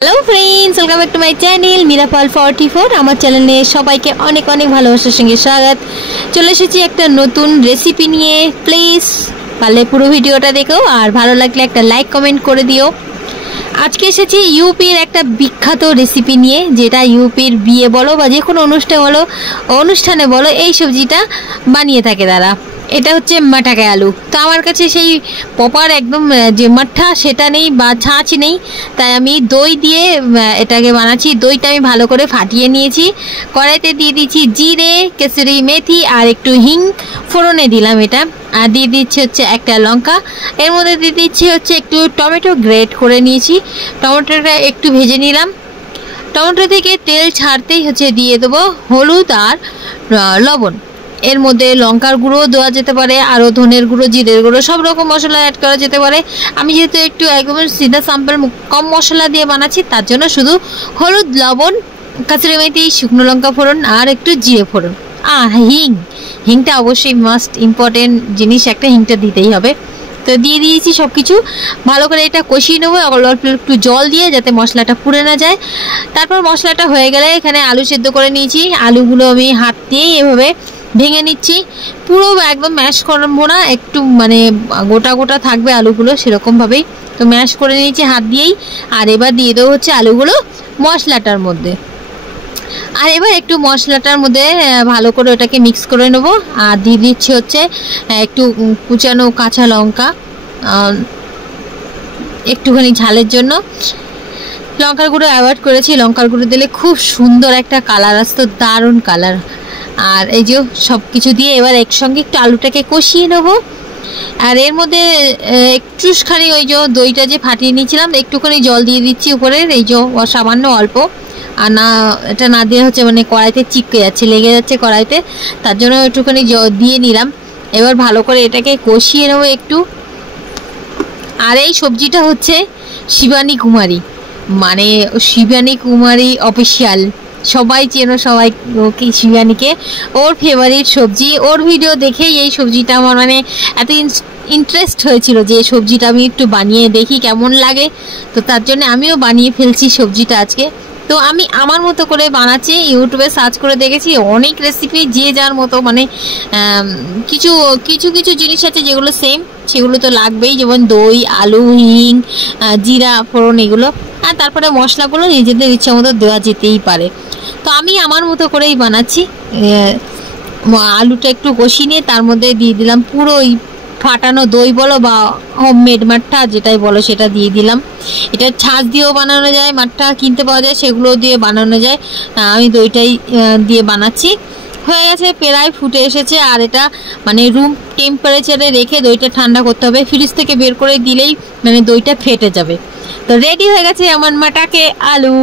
Hello friends, welcome back to my channel Meerapal 44। আমার চ্যানেলে সবাইকে অনেক অনেক ভালোবাসার সঙ্গে স্বাগত। চলে এসেছি একটা নতুন রেসিপি নিয়ে। প্লিজ পারলে পুরো ভিডিওটা দেখো আর ভালো লাগলে একটা লাইক কমেন্ট করে দিও। আজকে এসেছি ইউপির একটা বিখ্যাত রেসিপি নিয়ে, যেটা ইউপির বিয়ে বলো বা যে কোনো অনুষ্ঠানে বলো এই সবজিটা বানিয়ে থাকে তারা। এটা হচ্ছে মাটাকে আলু। তো আমার কাছে সেই প্রপার একদম যে মাঠা সেটা নেই বা ছাঁচ নেই, তাই আমি দই দিয়ে এটাকে বানাচ্ছি। দইটা আমি ভালো করে ফাটিয়ে নিয়েছি। কড়াইতে দিয়ে দিচ্ছি জিরে, কেসরি মেথি আর একটু হিং ফোড়নে দিলাম এটা। আর দিয়ে দিচ্ছি হচ্ছে একটা লঙ্কা। এর মধ্যে দিয়ে দিচ্ছি হচ্ছে একটু টমেটো গ্রেট করে নিয়েছি। টমেটোটা একটু ভেজে নিলাম। টমেটো থেকে তেল ছাড়তেই হচ্ছে দিয়ে দেবো হলুদ আর লবণ। এর মধ্যে লঙ্কার গুঁড়ো দেওয়া যেতে পারে, আরও ধনের গুঁড়ো, জিরের গুঁড়ো, সব রকম মশলা অ্যাড করা যেতে পারে। আমি যেহেতু একটু একদম সিধা সাম্পল কম মশলা দিয়ে বানাচ্ছি, তার জন্য শুধু হলুদ, লবণ, কাঁচুরি মেথি, শুকনো লঙ্কা ফোড়ন আর একটু জিরে ফোড়ন আর হিংটা অবশ্যই মাস্ট ইম্পর্টেন্ট জিনিস, একটা হিংটা দিতেই হবে। তো দিয়ে দিয়েছি সব কিছু। ভালো করে এটা কষিয়ে নেবো অল্প একটু জল দিয়ে, যাতে মশলাটা পুড়ে না যায়। তারপর মশলাটা হয়ে গেলে এখানে আলু সেদ্ধ করে নিয়েছি। আলুগুলো আমি হাত দিয়েই এভাবে ভেঙে নিচ্ছি। পুরো একদম ম্যাশ করবো না, একটু মানে গোটা গোটা থাকবে আলুগুলো, সেরকমভাবেই তো ম্যাশ করে নিয়েছি হাত দিয়েই। আর এবার দিয়ে দেবো হচ্ছে আলুগুলো মশলাটার মধ্যে। আর এবার একটু মশলাটার মধ্যে ভালো করে ওটাকে মিক্স করে নেব। আর দিয়ে দিচ্ছি হচ্ছে একটু কুচানো কাঁচা লঙ্কা, একটুখানি ঝালের জন্য। লঙ্কার গুঁড়ো অ্যাভয়েড করেছি, লঙ্কার গুঁড়ো দিলে খুব সুন্দর একটা কালার আসতো, দারুণ কালার। আর এই যে সব কিছু দিয়ে এবার একসঙ্গে একটু আলুটাকে কষিয়ে নেব। আর এর মধ্যে একটুখানি ওই যে দইটা যে ফাটিয়ে নিয়েছিলাম, একটুখানি জল দিয়ে দিচ্ছি উপরের, এই যে সামান্য অল্প। আর না, এটা না দিয়ে হচ্ছে মানে কড়াইতে চিপকে যাচ্ছে, লেগে যাচ্ছে কড়াইতে, তার জন্য একটুখানি দিয়ে নিলাম। এবার ভালো করে এটাকে কষিয়ে নেবো একটু। আর এই সবজিটা হচ্ছে শিবানী কুমারী, মানে শিবানী কুমারী অফিসিয়াল, সবাই চেনো, সবাই ওকে শিবানীকে, ওর ফেভারিট সবজি। ওর ভিডিও দেখেই এই সবজিটা আমার মানে এত ইন্টারেস্ট হয়েছিল যে এই সবজিটা আমি একটু বানিয়ে দেখি কেমন লাগে। তো তার জন্য আমিও বানিয়ে ফেলছি সবজিটা আজকে। তো আমি আমার মতো করে বানাচ্ছি, ইউটিউবে সার্চ করে দেখেছি অনেক রেসিপি, যে যার মতো মানে কিছু কিছু কিছু জিনিস আছে যেগুলো সেম, সেগুলো তো লাগবেই, যেমন দই, আলু, হিং, জিরা ফোড়ন, এগুলো। আর তারপরে মশলাগুলো নিজেদের ইচ্ছা মতো দেওয়া যেতেই পারে। তো আমি আমার মতো করেই বানাচ্ছি। আলুটা একটু কষিয়ে নিয়ে তার মধ্যে দিয়ে দিলাম পুরো ওই ফাটানো দই বলো বা হোমমেড মাঠা যেটাই বলো, সেটা দিয়ে দিলাম। এটা ছাঁচ দিয়েও বানানো যায়, মাঠা কিনতে পাওয়া যায়, সেগুলো দিয়ে বানানো যায়। আমি দইটাই দিয়ে বানাচ্ছি। হয়ে গেছে, প্রায় ফুটে এসেছে। আর এটা মানে রুম টেম্পারেচারে রেখে দইটা ঠান্ডা করতে হবে, ফ্রিজ থেকে বের করে দিলেই মানে দইটা ফেটে যাবে। তো রেডি হয়ে গেছে আমার মাটাকে আলু।